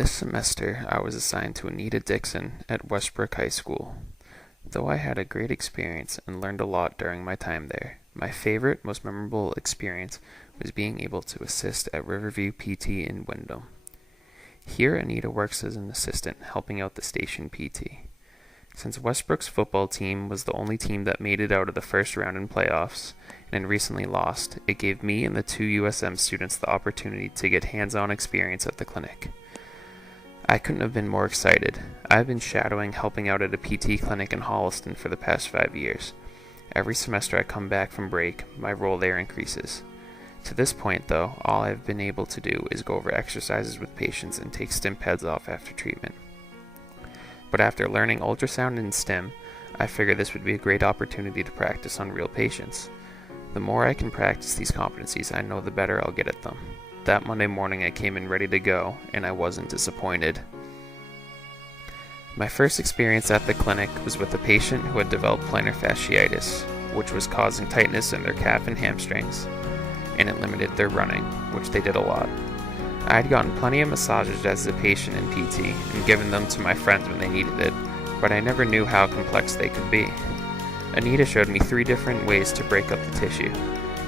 This semester, I was assigned to Anita Dixon at Westbrook High School. Though I had a great experience and learned a lot during my time there, my favorite, most memorable experience was being able to assist at Riverview PT in Wyndham. Here, Anita works as an assistant, helping out the station PT. Since Westbrook's football team was the only team that made it out of the first round in playoffs, and recently lost, it gave me and the two USM students the opportunity to get hands-on experience at the clinic. I couldn't have been more excited. I've been shadowing helping out at a PT clinic in Holliston for the past 5 years. Every semester I come back from break, my role there increases. To this point, though, all I've been able to do is go over exercises with patients and take stim pads off after treatment. But after learning ultrasound and stim, I figured this would be a great opportunity to practice on real patients. The more I can practice these competencies, I know the better I'll get at them. That Monday morning I came in ready to go, and I wasn't disappointed. My first experience at the clinic was with a patient who had developed plantar fasciitis, which was causing tightness in their calf and hamstrings, and it limited their running, which they did a lot. I had gotten plenty of massages as a patient in PT and given them to my friends when they needed it, but I never knew how complex they could be. Anita showed me 3 different ways to break up the tissue.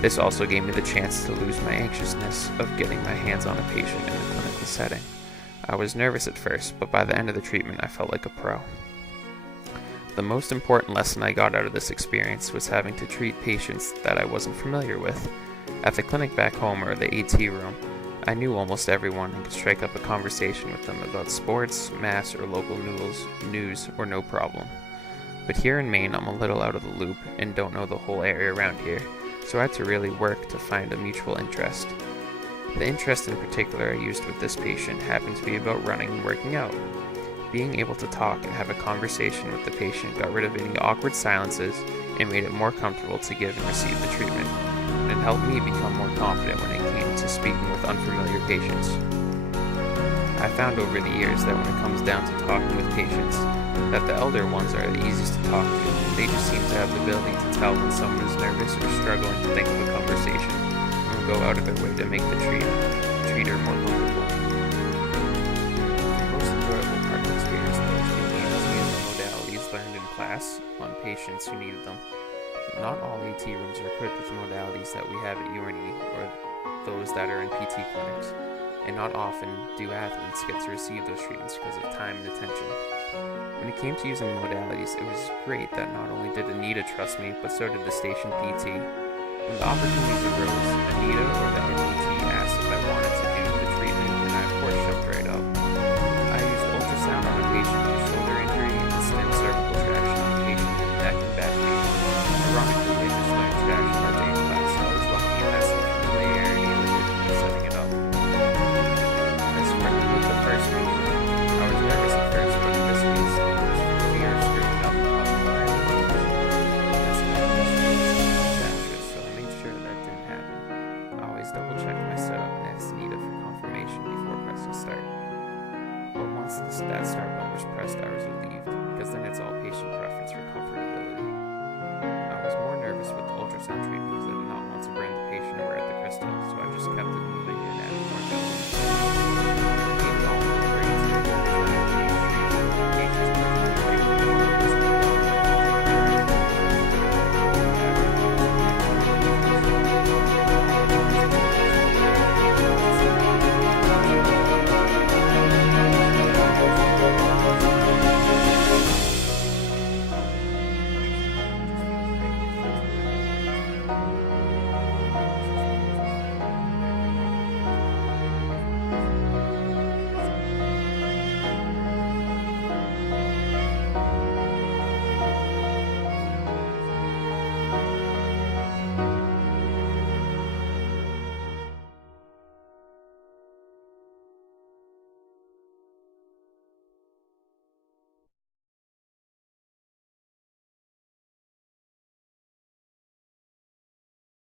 This also gave me the chance to lose my anxiousness of getting my hands on a patient in a clinical setting. I was nervous at first, but by the end of the treatment I felt like a pro. The most important lesson I got out of this experience was having to treat patients that I wasn't familiar with. At the clinic back home or the AT room, I knew almost everyone and could strike up a conversation with them about sports, mass, or local news, or no problem. But here in Maine, I'm a little out of the loop and don't know the whole area around here, so I had to really work to find a mutual interest. The interest in particular I used with this patient happened to be about running and working out. Being able to talk and have a conversation with the patient got rid of any awkward silences and made it more comfortable to give and receive the treatment, and it helped me become more confident when it came to speaking with unfamiliar patients. I found over the years that when it comes down to talking with patients, that the elder ones are the easiest to talk to. They just seem to have the ability to tell when someone is nervous or struggling to think of a conversation, and will go out of their way to make the treater more comfortable. The most enjoyable part of the experience though was being able to use the modalities learned in class on patients who needed them. Not all AT rooms are equipped with modalities that we have at UNE or those that are in PT clinics, and not often do athletes get to receive those treatments because of time and attention. When it came to using modalities, it was great that not only did Anita trust me, but so did the station PT. When the opportunities arose, Anita or the head PT asked if I wanted to do the treatment, and I of course jumped right up. I used ultrasound on a patient with shoulder injury and stem cervical traction on a patient with neck and back pain. Ironically, I just learned traction that day in class, so I was lucky and had some familiarity with it when setting it up. As for with the first patient, I was nervous at first, but in this case, it was from fear of screwing up the line. That's not disastrous, so I made sure that didn't happen. I always double checked my setup and asked Anita for confirmation before pressing start. But once that start button was pressed, I was relieved, because then it's all patient preference for comfortability. I was more nervous with the ultrasound treatment because I did not want to burn the patient or